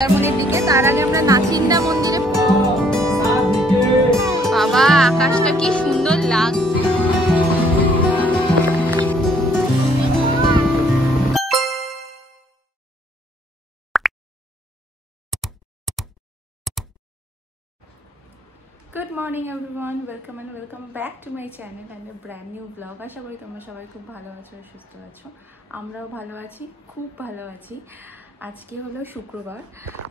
মন্দিরের দিকে। তার আগে আমরা নাচিন্দা মন্দিরে। বাবা আকাশটা কি সুন্দর লাগছে। Good morning everyone, welcome back to my channel and a brand new blog. আশা করি তোমরা সবাই খুব ভালো আছো আর সুস্থ আছো। আমরাও ভালো আছি, খুব ভালো আছি। আজকে হলো শুক্রবার,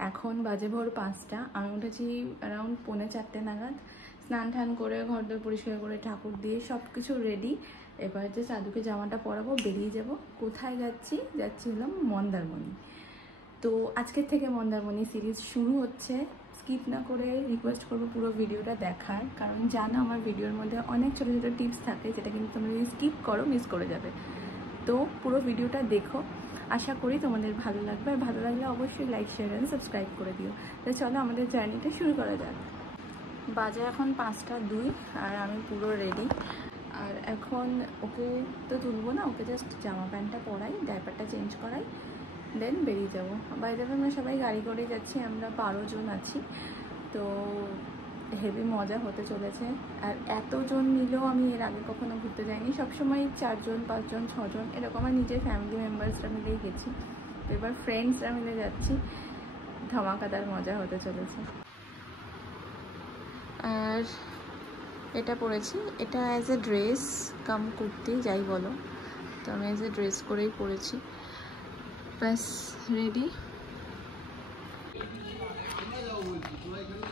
এখন বাজে ভোর 5টা। আমি উঠেছি অ্যারাউন্ড 3:45 নাগাদ। স্নান টান করে ঘরদোর পরিষ্কার করে ঠাকুর দিয়ে সব কিছু রেডি। এবার যে চাদুকে জামাটা পরাবো, বেরিয়ে যাব। কোথায় যাচ্ছি হলাম মন্দারমণি। তো আজকের থেকে মন্দারমণি সিরিজ শুরু হচ্ছে। স্কিপ না করে রিকোয়েস্ট করবো পুরো ভিডিওটা দেখার, কারণ জানো আমার ভিডিওর মধ্যে অনেক ছোটো ছোটো টিপস থাকে যেটা কিন্তু তোমরা যদি স্কিপ করো মিস করে যাবে। তো পুরো ভিডিওটা দেখো, আশা করি তোমাদের ভালো লাগবে। আর ভালো লাগলে অবশ্যই লাইক শেয়ার অ্যান্ড সাবস্ক্রাইব করে দিও। তো চলো আমাদের জার্নিটা শুরু করা যাক। বাজে এখন 5:02 আর আমি পুরো রেডি। আর এখন ওকে তো তুলবো না, ওকে জাস্ট জামা প্যান্টটা পরাই, ডাইপারটা চেঞ্জ করাই, দেন বেরিয়ে যাবো। বাইরে আমরা সবাই গাড়ি করে যাচ্ছি, আমরা 12 জন আছি। তো হেভি মজা হতে চলেছে। আর এতজন মিলেও আমি এর আগে কখনো ঘুরতে যাইনি, সবসময় 4 জন 5 জন 6 জন এরকম আমার নিজের ফ্যামিলি মেম্বার্সরা মিলেই গেছি। তো এবার ফ্রেন্ডসরা মিলে যাচ্ছি, ধামাকাদার মজা হতে চলেছে। আর এটা পরেছি, এটা অ্যাজ এ ড্রেস কাম কুর্তি যাই বলো, তো আমি অ্যাজ এ ড্রেস করেই পরেছি। ব্যাস রেডি।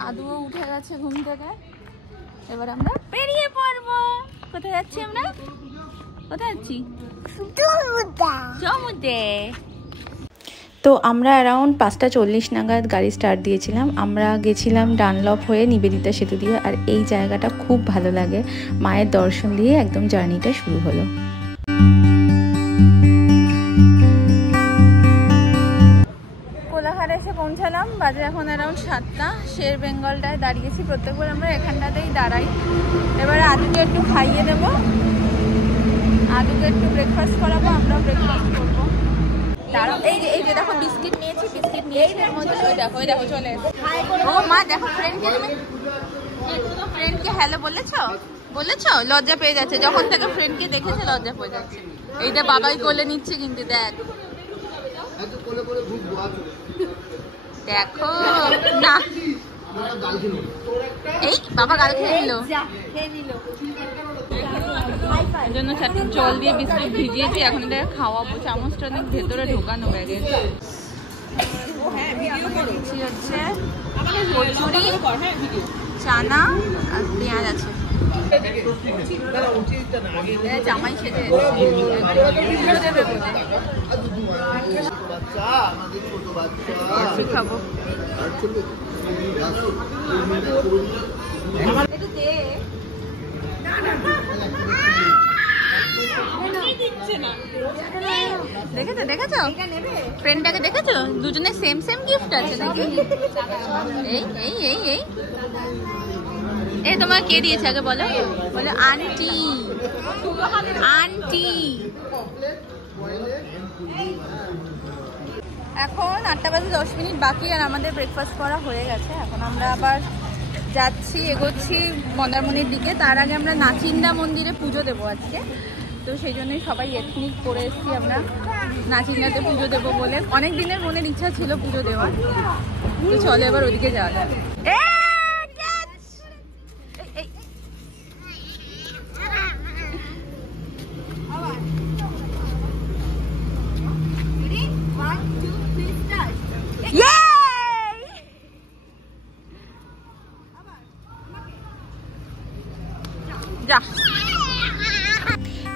আদুও উঠে গেছে ঘুম থেকে, এবার আমরা বেরিয়ে পড়বো। কোথায় যাচ্ছি আমরা? কোথায় যাচ্ছি? সমুদ্রে। তো আমরা অ্যারাউন্ড 5:40 নাগাদ গাড়ি স্টার্ট দিয়েছিলাম। আমরা গেছিলাম ডানলপ হয়ে নিবেদিতা সেতু দিয়ে। আর এই জায়গাটা খুব ভালো লাগে, মায়ের দর্শন দিয়ে একদম জার্নিটা শুরু হলো। কোলাঘাট এসে পৌঁছালাম, বাজে এখন অ্যারাউন্ড 7টা। শের বেঙ্গলটায় দাঁড়িয়েছি, প্রত্যেকবার আমরা এখানটাতেই দাঁড়াই। এবার আদুকে একটু খাইয়ে দেবো, আদুকে একটু ব্রেকফাস্ট করাবো, আমরাও ব্রেকফাস্ট করবো। এই যে দেখো বিস্কিট নিয়েছি, বিস্কিট নিয়ে এর মধ্যে ওই দেখো চলে এসে। ও মা দেখো ফ্রেন্ডকে হ্যালো বলেছো? লজ্জা পেয়ে যাচ্ছে, যখন থেকে ফ্রেন্ডকে দেখেছে লজ্জা পেয়ে যাচ্ছে। এইটা বাবাই কোলে নিচ্ছে কিন্তু দেখ, দেখো না, এই বাবা গাল খেয়ে নিল। এই জন্য জল দিয়ে বিস্কুট ভিজিয়েছি, এখন এটা খাওয়াবো। চামচটা অনেক ভেতরে ঢোকানো ব্যাগে। হচ্ছে কচুরি, চানা আর পেঁয়াজ আছে। জামাই সেজে খাবো। দেখেছো ফ্রেন্ডটাকে দেখেছো? দুজনে সেম গিফট আছে নাকি? এই তোমার কে দিয়েছে আগে বলো? আন্টি। এখন 8:10 বাকি আর আমাদের ব্রেকফাস্ট করা হয়ে গেছে। এখন আমরা আবার যাচ্ছি, এগোচ্ছি মন্দারমণির দিকে। তার আগে আমরা নাচিন্দা মন্দিরে পুজো দেবো আজকে। তো সেই জন্যই সবাই এথনিক পরে এসেছি আমরা, নাচিন্দাতে পুজো দেবো বলে। অনেক দিনের মনের ইচ্ছা ছিল পুজো দেওয়ার। তো চলে এবার ওদিকে যাওয়া যাক।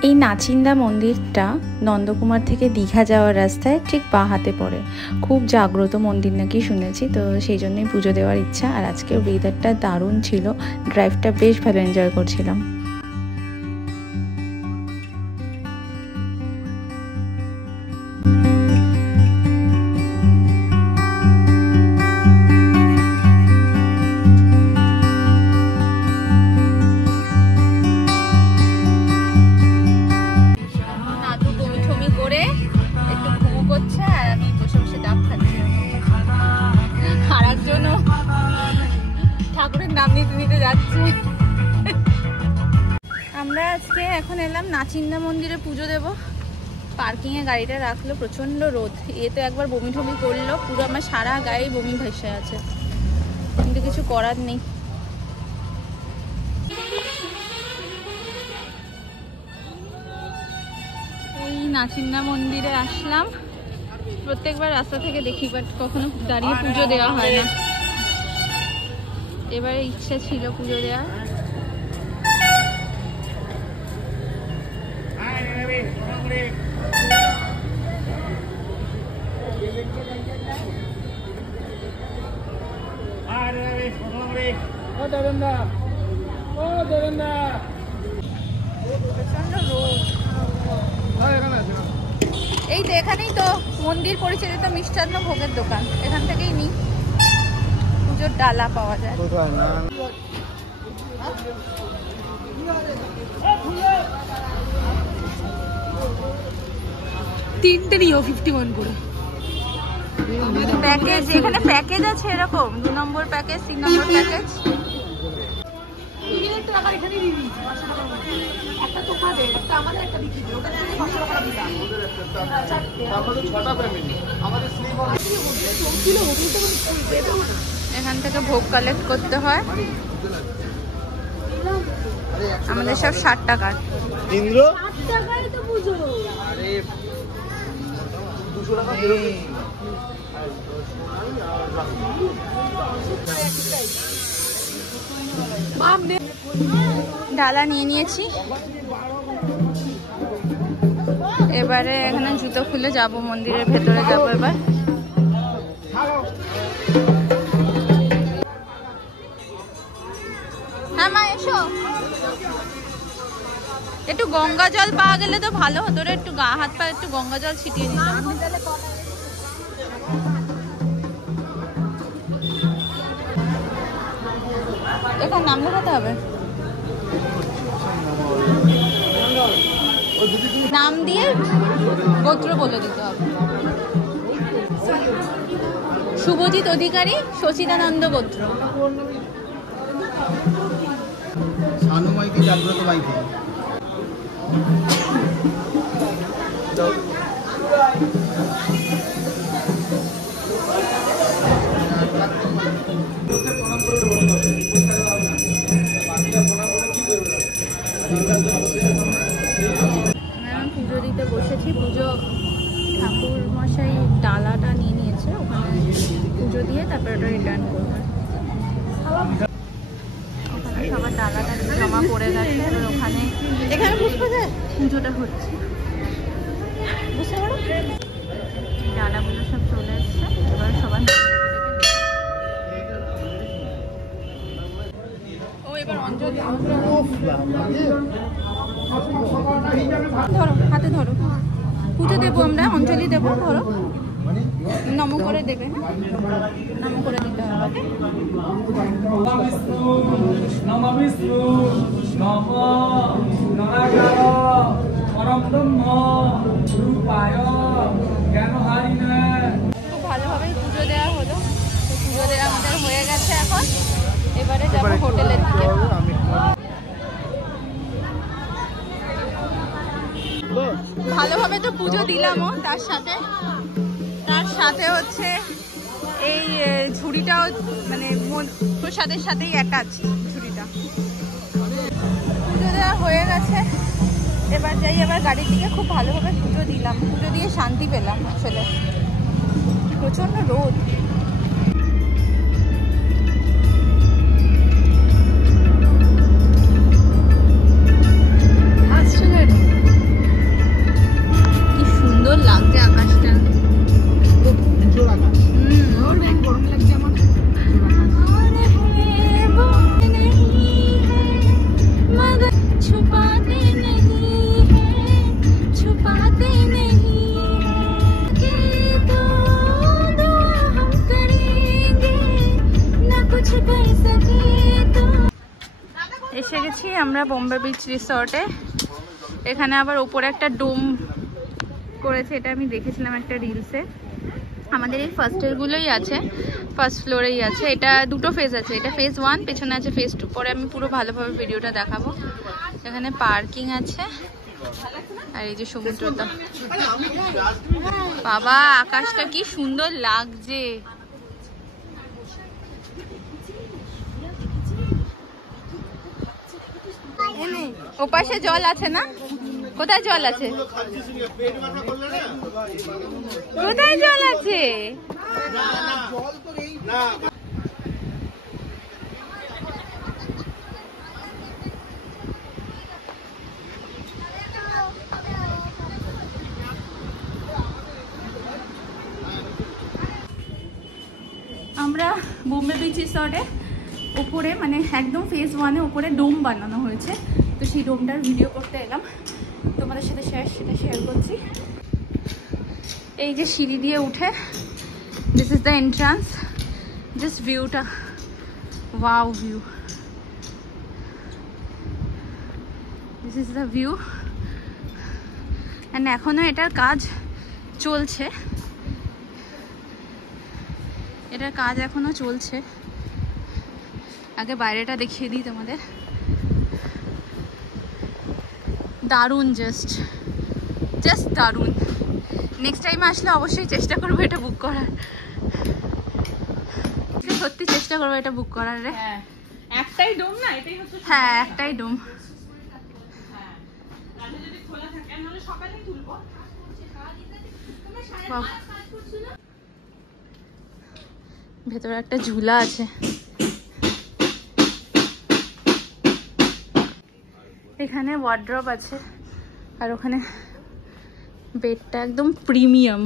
এই নাচিন্দা মন্দিরটা নন্দকুমার থেকে দীঘা যাওয়ার রাস্তায় ঠিক বাঁ হাতে পড়ে। খুব জাগ্রত মন্দির নাকি শুনেছি, তো সেই জন্যই পুজো দেওয়ার ইচ্ছা। আর আজকে ওয়েদারটা দারুণ ছিল, ড্রাইভটা বেশ ভালো এনজয় করছিলাম। যাচ্ছে। আমরা আজকে এখন এলাম নাচিন্দা মন্দিরে পুজো দেব। পার্কিং এ গাড়িটা রাখলো, প্রচন্ড রোদ। এ তো একবার বমি টমি করলো, পুরো আমার সারা গায়ে বমি ভেসে আছে, কিন্তু কিছু করার নেই। এই নাচিন্দা মন্দিরে আসলাম, প্রত্যেকবার রাস্তা থেকে দেখি, বাট কখনো দাঁড়িয়ে পুজো দেওয়া হয় না। এবারে ইচ্ছে ছিল পুজো দেওয়ার। এই তো এখানেই তো মন্দির পরিচালিত মিষ্টান্ন ভোগের দোকান, এখান থেকেই নিই। পুজোর ডালা পাওয়া যায়। তিনটে নিও 51 করে প্যাকেজ। এখানে প্যাকেজ আছে এরকম 2 নম্বর প্যাকেজ, 3 নম্বর প্যাকেজ। এখান থেকে ভোগ কালেক্ট করতে হয়। আমাদের সব 60 টাকার। ডালা নিয়ে নিয়েছি, এবারে এখানে জুতো খুলে যাব, মন্দিরের ভেতরে যাব। এবার হ্যাঁ মা এসো। একটু গঙ্গা জল পাওয়া গেলে তো ভালো হতো রে, একটু গা হাত পা একটু গঙ্গা জল ছিটিয়ে দিতাম। এখানে নাম লেখাতে হবে, নাম দিয়ে গোত্র বলে দিতে হবে। শুভজিৎ অধিকারী, সচিদানন্দ গোত্র। জাগ্রত মাইতি। পুজো দিতে বসেছি। পুজো ঠাকুর মশাই ডালাটা নিয়ে নিয়েছে, ওখানে পুজো দিয়ে তারপরে ওটা রিটার্ন করবে। ওখানে সবার ডালাটা জমা পড়ে গেছে, এবার ওখানে এখানে পুজোটা হচ্ছে। ডালাগুলো সব চলে এসছে, এবার সবার এবার অঞ্জলি। ধরো হাতে ধরো, পুজো দেবো আমরা, অঞ্জলি দেবো। ধরো নম করে দেবে, হ্যাঁ নম করে দিতে হবে। খুব ভালোভাবেই পুজো দেওয়া হলো। পুজো দেওয়া আমাদের হয়ে গেছে। এখন এবারে যাবো হোটেলের দিকে। ভালোভাবে তো পুজো দিলামও, তার সাথে হচ্ছে এই ঝুড়িটাও মানে প্রসাদের সাথেই অ্যাটাচ। ঝুড়িটা পুজো দেওয়া হয়ে গেছে, এবার যাই আবার গাড়ির দিকে। খুব ভালোভাবে পুজো দিলাম, পুজো দিয়ে শান্তি পেলাম। আসলে প্রচন্ড রোদ। কি সুন্দর লাগছে আকাশটা। গরম লাগছে আমার। এসে গেছি আমরা বোম্বে বিচ রিসর্টে। এখানে আবার উপরে একটা ডোম করেছে, এটা আমি দেখেছিলাম একটা রিলসে। আমাদের এই ফার্স্ট ইয়ারগুলোই আছে, ফার্স্ট ফ্লোরেই আছে। এটা দুটো ফেজ আছে, এটা ফেজ 1, পেছনে আছে ফেজ 2। পরে আমি পুরো ভালোভাবে ভিডিওটা দেখাবো। এখানে পার্কিং আছে আর এই যে সমুদ্রটা। বাবা আকাশটা কি সুন্দর লাগছে। ওপাশে জল আছে না? কোথায় জল আছে? কোথায় জল আছে? আমরা বোম্বে বিচ রিসর্টে উপরে মানে একদম ফেজ 1-এ উপরে ডোম বানানো হয়েছে, তো সেই ডোমটার ভিডিও করতে এলাম, তোমাদের সাথে সেটা শেয়ার করছি। এই যে সিঁড়ি দিয়ে উঠে, this is the entrance. Just ভিউটা, wow view, this is the view. And এখনও এটার কাজ চলছে, এটার কাজ এখনো চলছে। আগে বাইরেটা দেখিয়ে দিই তোমাদের। দারুণ, জাস্ট দারুণ। নেক্সট টাইম আসলে অবশ্যই চেষ্টা করবো এটা বুক করার, সত্যি চেষ্টা করবো এটা বুক করার রে। একটাই ডোম না, এটাই হচ্ছে। হ্যাঁ একটাই ডোম। ভেতরে একটা ঝুলা আছে। এখানে ওয়ার্ড্রপ আছে আর ওখানে বেডটা একদম প্রিমিয়াম,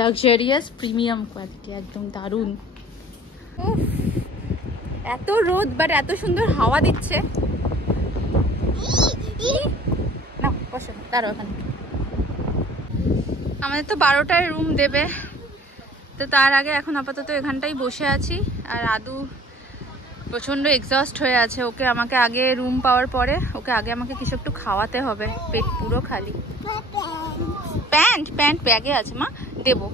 লাক্সারিয়াস প্রিমিয়াম কোয়ালিটি, একদম দারুণ। এত রোদ বাট এত সুন্দর হাওয়া দিচ্ছে না। পছন্দ দাঁড়াও ওখানে। আমাদের তো 12টায় রুম দেবে, তো তার আগে এখন আপাতত এখানটাই বসে আছি। আর আদু প্রচণ্ড এক্সস্ট হয়ে আছে, ওকে আমাকে আগে রুম পাওয়ার পরে ওকে আগে আমাকে কিছু একটু খাওয়াতে হবে, পেট পুরো খালি। প্যান্ট ব্যাগে আছে মা, দেবো।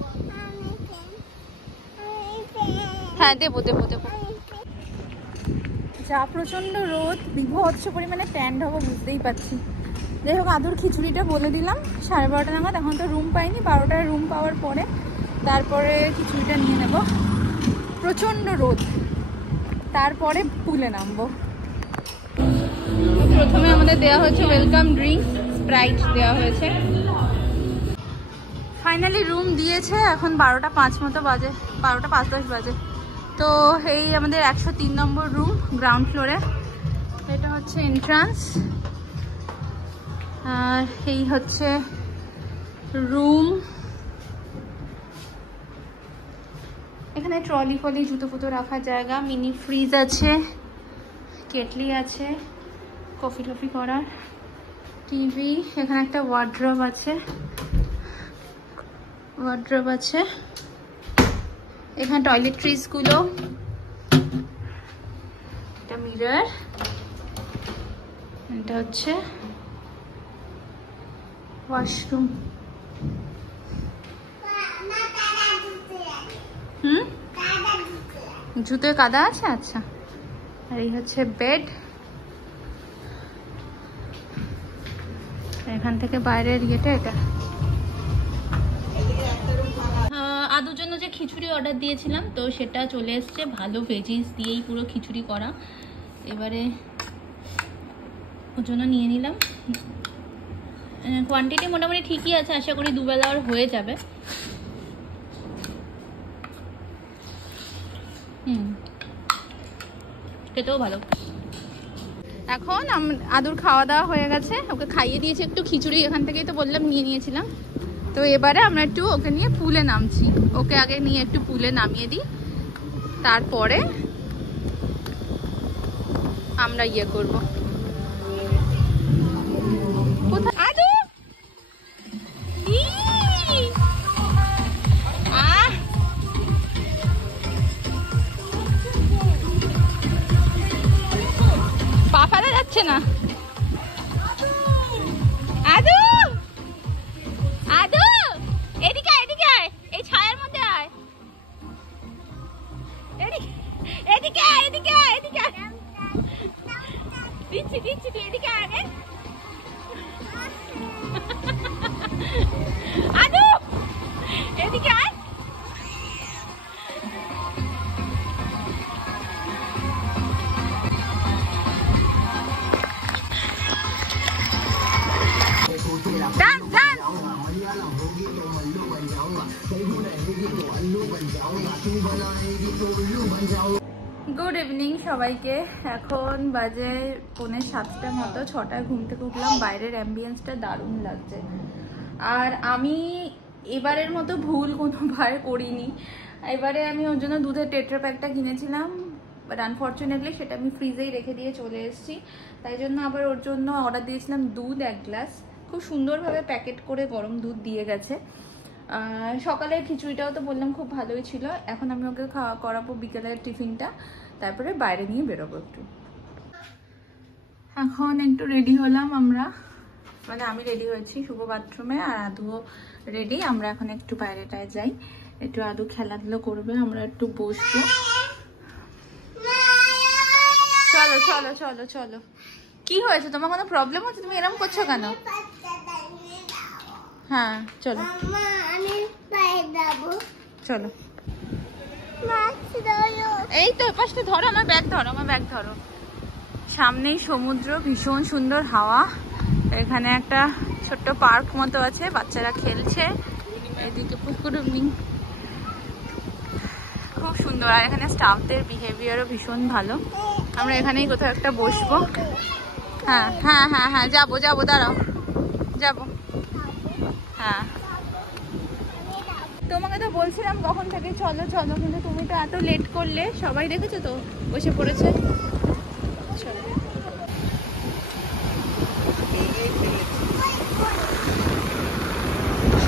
হ্যাঁ দেবো। যা প্রচণ্ড রোদ, বিভৎস পরিমাণে ট্যান্ড হবো বুঝতেই পারছি। যাই হোক, আদুর খিচুড়িটা বলে দিলাম 12:30 নাগাদ। এখন তো রুম পাইনি, 12টায় রুম পাওয়ার পরে তারপরে খিচুড়িটা নিয়ে নেব। প্রচণ্ড রোদ, তারপরে পুলে নামবো। প্রথমে আমাদের দেওয়া হয়েছে ওয়েলকাম ড্রিঙ্কস, স্প্রাইট দেওয়া হয়েছে। ফাইনালি রুম দিয়েছে, এখন 12:05 মতো বাজে, 12:05-10 বাজে। তো এই আমাদের 103 নম্বর রুম, গ্রাউন্ড ফ্লোরে। এটা হচ্ছে এন্ট্রান্স আর এই হচ্ছে রুম। এখানে ট্রলি ফলি জুতো ফুতো রাখার জায়গা, মিনি ফ্রিজ আছে, কেটলি আছে কফি টফি করার, টিভি। এখানে একটা ওয়ার্ড্রব আছে, এখানে টয়লেট্রিজ গুলো, এটা মিরর, এটা হচ্ছে ওয়াশরুম। জুতোয় কাদা আছে, আচ্ছা। আর এই হচ্ছে বেড। এখান থেকে বাইরের ইয়েটা এটা। আদুর জন্য যে খিচুড়ি অর্ডার দিয়েছিলাম, তো সেটা চলে এসছে, ভালো ভেজিস দিয়েই পুরো খিচুড়ি করা। এবারে ওর জন্য নিয়ে নিলাম। কোয়ান্টিটি মোটামুটি ঠিকই আছে, আশা করি দুবেলা আর হয়ে যাবে। খেতেও ভালো। এখন আদুর খাওয়া দাওয়া হয়ে গেছে, ওকে খাইয়ে দিয়েছি একটু খিচুড়ি, এখান থেকেই তো বললাম নিয়ে নিয়েছিলাম। তো এবারে আমরা একটু ওকে নিয়ে পুলে নামছি। ওকে আগে নিয়ে একটু পুলে নামিয়ে দিই, তারপরে আমরা ইয়ে করবো। কোথায় আদু? পা ফেলা যাচ্ছে না। আদু এদিকে আয়, এই ছায়ার মধ্যে আয়। এদিকে এদিকে এদিকে দিচ্ছি দিচ্ছি তুই এদিকে আগে আদু এদিকে আয় ডান্স ডান্স গুড ইভিনিং সবাইকে। এখন বাজে 6:45 মতো, 6টায় ঘুম থেকে উঠলাম। বাইরের অ্যাম্বিয়েন্সটা দারুণ লাগছে। আর আমি এবারের মতো ভুল কোনোবার করিনি। এবারে আমি ওর জন্য দুধের টেট্রা প্যাকটা কিনেছিলাম, বাট আনফর্চুনেটলি সেটা আমি ফ্রিজেই রেখে দিয়ে চলে এসেছি। তাই জন্য আবার ওর জন্য অর্ডার দিয়েছিলাম দুধ 1 গ্লাস। খুব সুন্দরভাবে প্যাকেট করে গরম দুধ দিয়ে গেছে। সকালের খিচুড়িটাও তো বললাম খুব ভালোই ছিল। এখন আমি ওকে করাবো বিকেলের টিফিনটা, তারপরে বাইরে নিয়ে বেরোবো একটু। এখন একটু রেডি হলাম আমরা, মানে আমি রেডি হয়েছি, শুভ বাথরুমে আর আদুও রেডি। আমরা এখন একটু বাইরেটায় যাই, একটু আদু খেলাধুলো করবে, আমরা একটু বসবো। চলো চলো চলো চলো। কি হয়েছে তোমার, কোনো প্রবলেম হচ্ছে? তুমি এরকম করছো কেন? হ্যাঁ চলো চলো। এই তো পাশটা ধরো, আমার ব্যাগ ধরো, আমার ব্যাগ ধরো। সামনেই সমুদ্র, ভীষণ সুন্দর হাওয়া। এখানে একটা ছোট্ট পার্ক মতো আছে, বাচ্চারা খেলছে। এদিকে পুকুর, খুব সুন্দর। আর এখানে স্টাফদের বিহেভিয়ারও ভীষণ ভালো। আমরা এখানেই কোথাও একটা বসবো। হ্যাঁ হ্যাঁ হ্যাঁ হ্যাঁ যাবো যাবো, দাঁড়াও যাবো। হ্যাঁ তোমাকে তো বলছিলাম কখন থেকে চলো চলো, কিন্তু তুমি তো এত লেট করলে। সবাই দেখেছো তো বসে পড়েছে।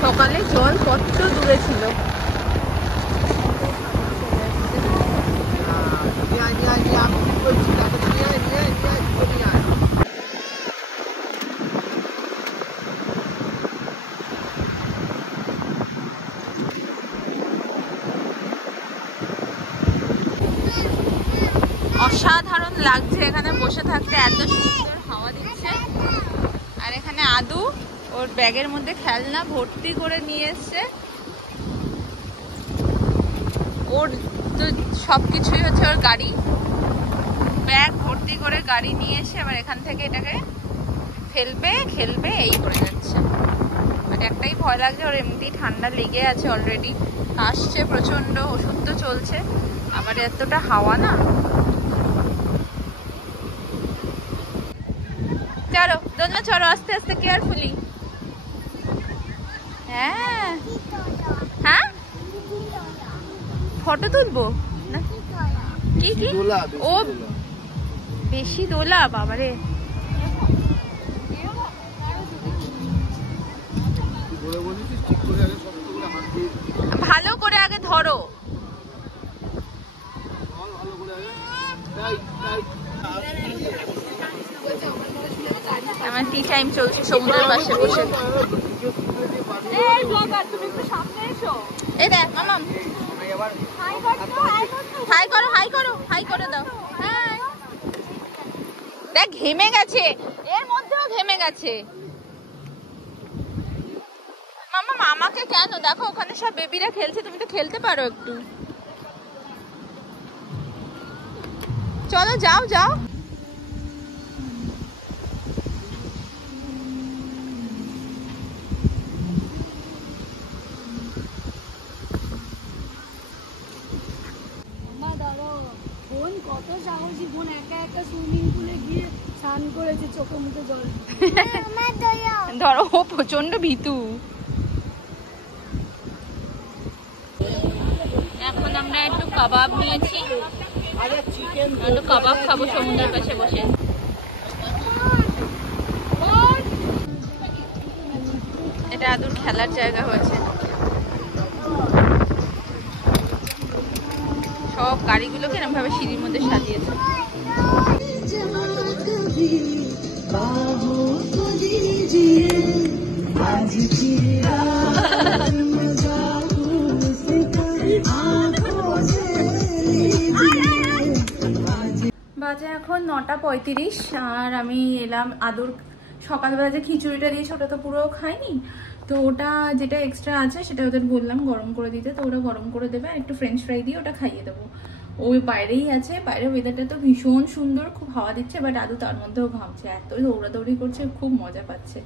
সকালে জল কত দূরে ছিল। অসাধারণ লাগছে এখানে বসে থাকতে, এত সুন্দর হাওয়া দিচ্ছে। আর এখানে আদু ওর ব্যাগের মধ্যে খেলনা ভর্তি করে নিয়ে এসছে। ওর তো সবকিছুই হচ্ছে ওর গাড়ি, ব্যাগ ভর্তি করে গাড়ি নিয়ে এসে আবার এখান থেকে এটাকে ফেলবে, খেলবে, এই করে যাচ্ছে। আর একটাই ভয় লাগছে, ওর এমনি ঠান্ডা লেগে আছে অলরেডি, আসছে প্রচন্ড, ওষুধ তো চলছে, আবার এতটা হাওয়া না। চলো দোলনা চড়ো আস্তে আস্তে, কেয়ারফুলি। হ্যাঁ হ্যাঁ ফটো তুলবো না কি কি? ও বেশি দোলা, বাবারে। ভালো করে আগে ধরো। আমার টি টাইম চলছে সমুদ্রের পাশে বসে। এই দেখ মামাম, হাই করো হাই করো হাই করে দাও। হাই দেখ ঘেমে গেছে, এর মধ্যেও ঘেমে গেছে। মামাম আমাকে কেন, দেখো ওখানে সব বেবিরা খেলছে, তুমি তো খেলতে পারো একটু। চলো যাও যাও। কত সাহসী বোন, একা একা সুইমিং পুলে গিয়ে স্নান করেছে, চোখে মুখে জল। ধরো ও প্রচন্ড ভীতু। এখন আমরা একটু কাবাব নিয়েছি, একটু কাবাব খাবো সমুদ্রের পাশে বসে। এটা আদুর খেলার জায়গা হয়েছে। সব গাড়িগুলোকে এরকম ভাবে সিঁড়ির মধ্যে সাজিয়েছে। বাজে এখন 9:35 আর আমি এলাম আদর সকালবেলা যে খিচুড়িটা দিয়েছে ওটা তো পুরো খাইনি, তো ওটা যেটা এক্সট্রা আছে সেটা ওদের বললাম গরম করে দিতে, তো ওরা গরম করে দেবে আর একটু ফ্রেঞ্চ ফ্রাই দিয়ে ওটা খাইয়ে দেবো। ওই বাইরেই আছে, বাইরের ওয়েদারটা তো ভীষণ সুন্দর, খুব হাওয়া দিচ্ছে, বাট আদু তার মধ্যেও ঘামছে, এত দৌড়াদৌড়ি করছে, খুব মজা পাচ্ছে।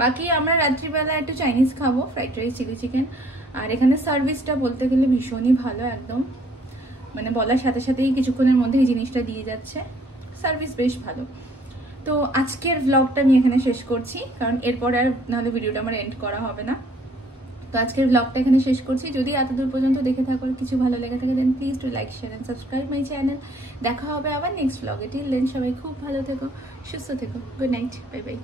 বাকি আমরা রাত্রিবেলা একটু চাইনিজ খাবো, ফ্রাইড রাইস, চিলি চিকেন। আর এখানে সার্ভিসটা বলতে গেলে ভীষণই ভালো, একদম মানে বলার সাথে সাথেই কিছুক্ষণের মধ্যে এই জিনিসটা দিয়ে যাচ্ছে, সার্ভিস বেশ ভালো। তো আজকের ভ্লগটা আমি এখানে শেষ করছি, কারণ এরপরে আর নাহলে ভিডিওটা আমার এন্ড করা হবে না। তো আজকের ব্লগটা এখানে শেষ করছি। যদি এত দূর পর্যন্ত দেখে থাকো, কিছু ভালো লেগে থাকে, then please to like, share and subscribe my channel. দেখা হবে আবার নেক্সট ব্লগে। টিল দেন সবাই খুব ভালো থেকো, সুস্থ থেকো। Good night, bye bye.